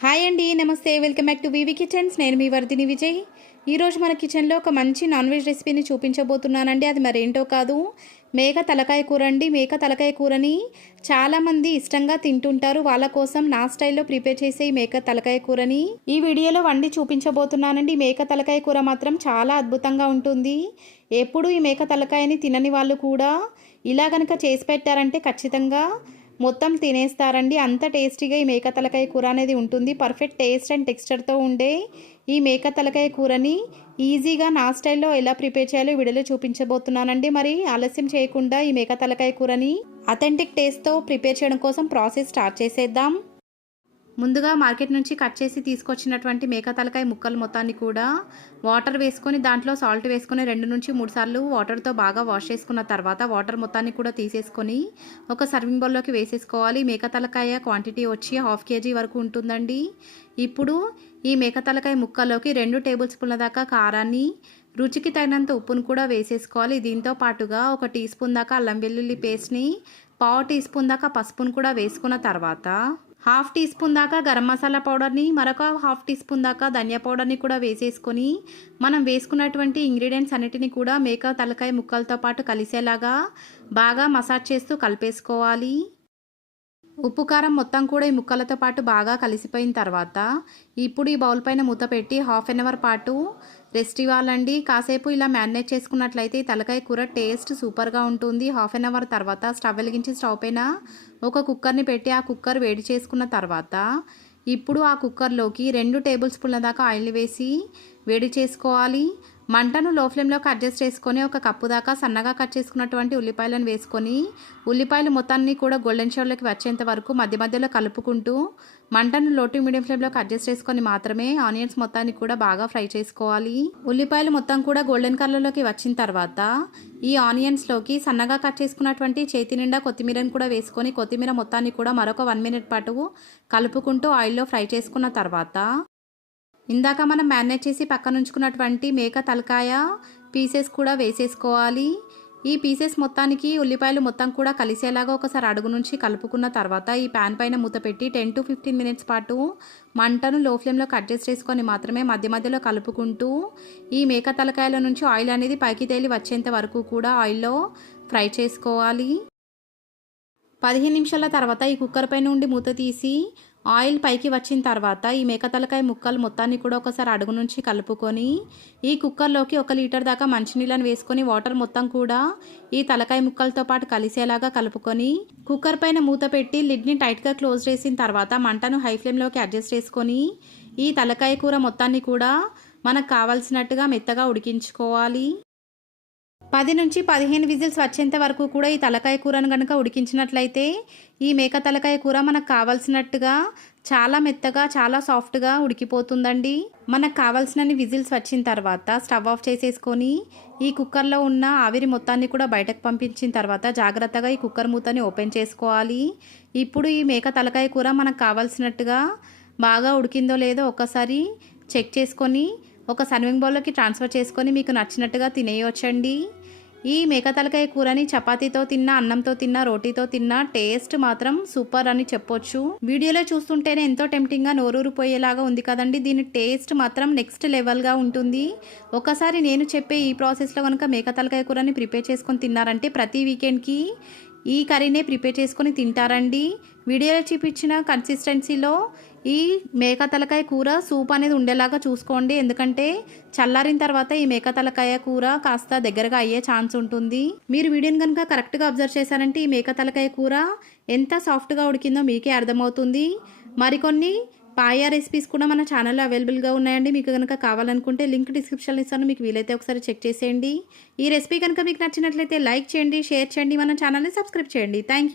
Hi అండి నమస్తే. Welcome back to VV kitchens. నేను మీ వర్ధిని విజయ్. ఈరోజు మన కిచెన్లో ఒక మంచి నాన్ వెజ్ రెసిపీని చూపించబోతున్నానండి. అది మరేంటో కాదు మేక తలకాయ కూర అండి. మేక తలకాయ కూరని చాలామంది ఇష్టంగా తింటుంటారు. వాళ్ళ కోసం నా స్టైల్లో ప్రిపేర్ చేసే ఈ మేక తలకాయ కూరని ఈ వీడియోలో వండి చూపించబోతున్నానండి. ఈ మేక తలకాయ కూర మాత్రం చాలా అద్భుతంగా ఉంటుంది. ఎప్పుడు ఈ మేక తలకాయని తినని వాళ్ళు కూడా ఇలా కనుక చేసి పెట్టారంటే ఖచ్చితంగా మొత్తం తినేస్తారండి. అంత టేస్టీగా ఈ మేక తలకాయ కూర అనేది ఉంటుంది. పర్ఫెక్ట్ టేస్ట్ అండ్ టెక్స్చర్తో ఉండే ఈ మేక తలకాయ కూరని ఈజీగా నా స్టైల్లో ఎలా ప్రిపేర్ చేయాలో వీడియోలో చూపించబోతున్నానండి. మరి ఆలస్యం చేయకుండా ఈ మేక తలకాయ కూరని అథెంటిక్ టేస్ట్తో ప్రిపేర్ చేయడం కోసం ప్రాసెస్ స్టార్ట్ చేసేద్దాం. ముందుగా మార్కెట్ నుంచి కట్ చేసి తీసుకొచ్చినటువంటి మేక తలకాయ ముక్కలు మొత్తాన్ని కూడా వాటర్ వేసుకొని దాంట్లో సాల్ట్ వేసుకొని రెండు నుంచి మూడు సార్లు వాటర్తో బాగా వాష్ చేసుకున్న తర్వాత వాటర్ మొత్తాన్ని కూడా తీసేసుకొని ఒక సర్వింగ్ బౌల్లోకి వేసేసుకోవాలి. మేక తలకాయ క్వాంటిటీ వచ్చి హాఫ్ కేజీ వరకు ఉంటుందండి. ఇప్పుడు ఈ మేక తలకాయ ముక్కలోకి రెండు టేబుల్ స్పూన్ల దాకా కారాన్ని రుచికి తగినంత ఉప్పును కూడా వేసేసుకోవాలి. దీంతో పాటుగా ఒక టీ స్పూన్ దాకా అల్లం వెల్లుల్లి పేస్ట్ని పావు టీ స్పూన్ దాకా పసుపును కూడా వేసుకున్న తర్వాత హాఫ్ టీ స్పూన్ దాకా గరం మసాలా పౌడర్ని మరొక హాఫ్ టీ స్పూన్ దాకా ధనియా పౌడర్ని కూడా వేసేసుకొని మనం వేసుకున్నటువంటి ఇంగ్రీడియంట్స్ అన్నిటిని కూడా మేక తలకాయ ముక్కలతో పాటు కలిసేలాగా బాగా మసాజ్ చేస్తూ కలిపేసుకోవాలి. ఉప్పు కారం మొత్తం కూడా ఈ ముక్కలతో పాటు బాగా కలిసిపోయిన తర్వాత ఇప్పుడు ఈ బౌల్ పైన మూత పెట్టి హాఫ్ అన్ అవర్ పాటు రెస్ట్ ఇవ్వాలండి. కాసేపు ఇలా మ్యారినేట్ చేసుకున్నట్లయితే ఈ తలకాయ కూర టేస్ట్ సూపర్గా ఉంటుంది. హాఫ్ అన్ అవర్ తర్వాత స్టవ్ వెలిగించి స్టవ్ పైన ఒక కుక్కర్ని పెట్టి ఆ కుక్కర్ వేడి చేసుకున్న తర్వాత ఇప్పుడు ఆ కుక్కర్లోకి రెండు టేబుల్ స్పూన్ల దాకా ఆయిల్ వేసి వేడి చేసుకోవాలి. మంటను లో ఫ్లేమ్లోకి అడ్జస్ట్ చేసుకొని ఒక కప్పు దాకా సన్నగా కట్ చేసుకున్నటువంటి ఉల్లిపాయలను వేసుకొని ఉల్లిపాయలు మొత్తాన్ని కూడా గోల్డెన్ షేడ్లోకి వచ్చేంత వరకు మధ్య మధ్యలో కలుపుకుంటూ మంటను లో టు మీడియం ఫ్లేమ్లోకి అడ్జస్ట్ చేసుకొని మాత్రమే ఆనియన్స్ మొత్తాన్ని కూడా బాగా ఫ్రై చేసుకోవాలి. ఉల్లిపాయలు మొత్తం కూడా గోల్డెన్ కలర్లోకి వచ్చిన తర్వాత ఈ ఆనియన్స్లోకి సన్నగా కట్ చేసుకున్నటువంటి చేతి నిండా కొత్తిమీరను కూడా వేసుకొని కొత్తిమీర మొత్తాన్ని కూడా మరొక వన్ మినిట్ పాటు కలుపుకుంటూ ఆయిల్లో ఫ్రై చేసుకున్న తర్వాత ఇందాక మనం మ్యారినేట్ చేసి పక్కన ఉంచుకున్నటువంటి మేక తలకాయ పీసెస్ కూడా వేసేసుకోవాలి. ఈ పీసెస్ మొత్తానికి ఉల్లిపాయలు మొత్తం కూడా కలిసేలాగా ఒకసారి అడుగు నుంచి కలుపుకున్న తర్వాత ఈ ప్యాన్ పైన మూత పెట్టి టెన్ టు ఫిఫ్టీన్ మినిట్స్ పాటు మంటను లో ఫ్లేమ్లో కట్ చేసి చేసుకొని మాత్రమే మధ్య మధ్యలో కలుపుకుంటూ ఈ మేక తలకాయల నుంచి ఆయిల్ అనేది పైకి తేలి వచ్చేంత వరకు కూడా ఆయిల్లో ఫ్రై చేసుకోవాలి. పదిహేను నిమిషాల తర్వాత ఈ కుక్కర్ పైన ఉండి మూత తీసి ఆయిల్ పైకి వచ్చిన తర్వాత ఈ మేక తలకాయ ముక్కలు మొత్తాన్ని కూడా ఒకసారి అడుగు నుంచి కలుపుకొని ఈ కుక్కర్లోకి ఒక లీటర్ దాకా మంచినీళ్ళని వేసుకొని వాటర్ మొత్తం కూడా ఈ తలకాయ ముక్కలతో పాటు కలిసేలాగా కలుపుకొని కుక్కర్ పైన మూత పెట్టి లిడ్ని టైట్గా క్లోజ్ చేసిన తర్వాత మంటను హై ఫ్లేమ్లోకి అడ్జస్ట్ చేసుకొని ఈ తలకాయ కూర మొత్తాన్ని కూడా మనకు కావాల్సినట్టుగా మెత్తగా ఉడికించుకోవాలి. పది నుంచి పదిహేను విజిల్స్ వచ్చేంత వరకు కూడా ఈ తలకాయ కూరను కనుక ఉడికించినట్లయితే ఈ మేక తలకాయ కూర మనకు కావాల్సినట్టుగా చాలా మెత్తగా చాలా సాఫ్ట్గా ఉడికిపోతుందండి. మనకు కావాల్సినన్ని విజిల్స్ వచ్చిన తర్వాత స్టవ్ ఆఫ్ చేసేసుకొని ఈ కుక్కర్లో ఉన్న ఆవిరి మొత్తాన్ని కూడా బయటకు పంపించిన తర్వాత జాగ్రత్తగా ఈ కుక్కర్ మూతని ఓపెన్ చేసుకోవాలి. ఇప్పుడు ఈ మేక తలకాయ కూర మనకు కావాల్సినట్టుగా బాగా ఉడికిందో లేదో ఒకసారి చెక్ చేసుకొని ఒక సర్వింగ్ బౌల్లోకి ట్రాన్స్ఫర్ చేసుకొని మీకు నచ్చినట్టుగా తినేయొచ్చండి. ఈ మేక తలకాయ కూరని చపాతీతో తిన్నా అన్నంతో తిన్నా రోటీతో తిన్నా టేస్ట్ మాత్రం సూపర్ అని చెప్పొచ్చు. వీడియోలో చూస్తుంటేనే ఎంతో టెంప్టింగ్గా నోరూరిపోయేలాగా ఉంది కదండి. దీని టేస్ట్ మాత్రం నెక్స్ట్ లెవెల్గా ఉంటుంది. ఒకసారి నేను చెప్పే ఈ ప్రాసెస్లో కనుక మేక తలకాయ కూరని ప్రిపేర్ చేసుకొని తిన్నారంటే ప్రతి వీకెండ్కి ఈ కర్రీనే ప్రిపేర్ చేసుకొని తింటారండి. వీడియోలో చూపించిన కన్సిస్టెన్సీలో ఈ మేక తలకాయ కూర సూప్ అనేది ఉండేలాగా చూసుకోండి. ఎందుకంటే చల్లారిన తర్వాత ఈ మేక తలకాయ కూర కాస్త దగ్గరగా అయ్యే ఛాన్స్ ఉంటుంది. మీరు వీడియోని కనుక కరెక్ట్గా అబ్జర్వ్ చేశారంటే ఈ మేక తలకాయ కూర ఎంత సాఫ్ట్గా ఉడికిందో మీకే అర్థమవుతుంది. మరికొన్ని పాయా రెసిపీస్ కూడా మన ఛానల్లో అవైలబుల్గా ఉన్నాయండి. మీకు కనుక కావాలనుకుంటే లింక్ డిస్క్రిప్షన్లో ఇస్తాను. మీకు వీలైతే ఒకసారి చెక్ చేసేయండి. ఈ రెసిపీ కనుక మీకు నచ్చినట్లయితే లైక్ చేయండి షేర్ చేయండి. మన ఛానల్ని సబ్స్క్రైబ్ చేయండి. థ్యాంక్